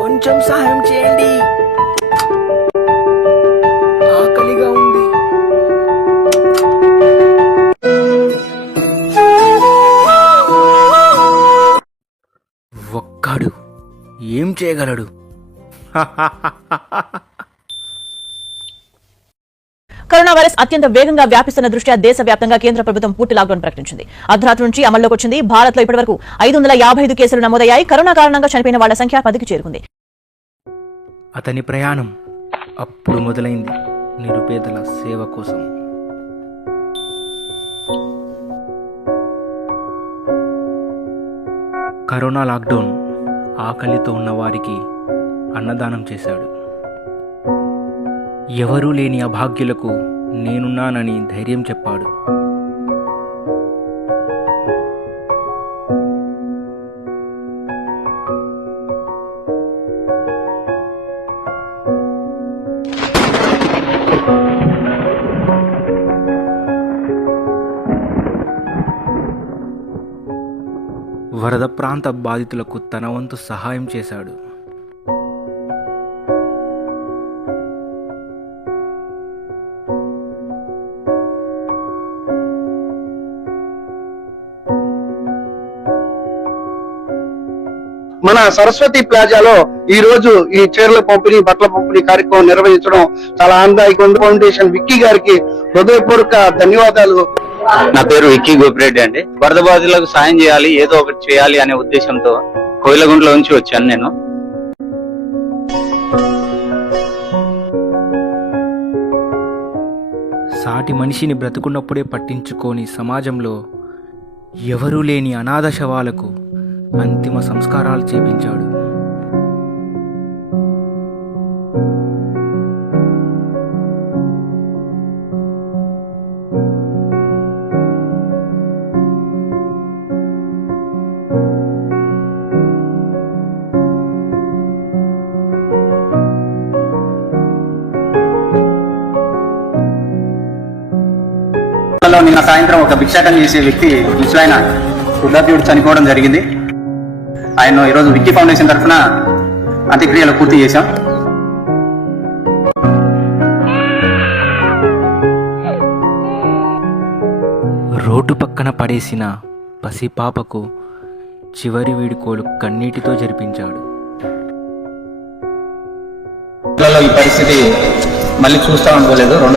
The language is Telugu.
కొంచెం సహాయం చేయండి, ఆకలిగా ఉంది. ఒక్కడు ఏం చేయగలడు? కరోనా వైరస్ అత్యంత వేగంగా వ్యాపిస్తున్న దృష్ట్యా దేశవ్యాప్తంగా కేంద్ర ప్రభుత్వం పూర్తి లాక్డౌన్ ప్రకటించింది. అర్ధరాత్రి నుంచి అమల్లోకి వచ్చింది. భారత్ లో ఇప్పటివరకు 555 కేసులు నమోదయ్యాయి. కరోనా కారణంగా చనిపోయిన వాళ్ల సంఖ్య 10కి చేరుకుంది. అతని ప్రయాణం అప్పుడు మొదలైంది, నిరుపేదల సేవ కోసం. కరోనా లాక్డౌన్ ఆకలితో ఉన్న వారికి అన్నదానం చేశాడు. ఎవరూ లేని అభాగ్యులకు నేనున్నానని ధైర్యం చెప్పాడు. వరద ప్రాంత బాధితులకు తన వంతు సహాయం చేశాడు. మన సరస్వతి ప్లాజాలో ఈ రోజు ఈ చీరల పంపిణీ, బట్టల పంపిణీ కార్యక్రమం నిర్వహించడం చాలా ఆనందంగా ఉంది. ఫౌండేషన్ విక్కీ గారికి హృదయపూర్వక ధన్యవాదాలు. నా పేరు విక్కీ గోపిరెడ్డి అండి. వరద బాధితులకు సాయం చేయాలి, ఏదో ఒకటి చేయాలి అనే ఉద్దేశంతో కోయిలగుంట్లో నుంచి వచ్చాను నేను. సాటి మనిషిని బ్రతుకున్నప్పుడే పట్టించుకోని సమాజంలో ఎవరూ లేని అనాథ శవాలకు అంతిమ సంస్కారాలు చేపించాడు. నిన్న సాయంత్రం ఒక భిక్షాటన చేసే వ్యక్తి, ముసలాయన వృద్ధాప్యుడు చనిపోవడం జరిగింది. ఆయన ఈరోజు విక్కీ ఫౌండేషన్ తరఫున అంత్యక్రియలు పూర్తి చేశాం. రోడ్డు పక్కన పడేసిన పసిపాపకు చివరి వీడుకోలు కన్నీటితో జరిపించాడు. ఈ పరిస్థితి మళ్ళీ చూస్తా అనుకోలేదు.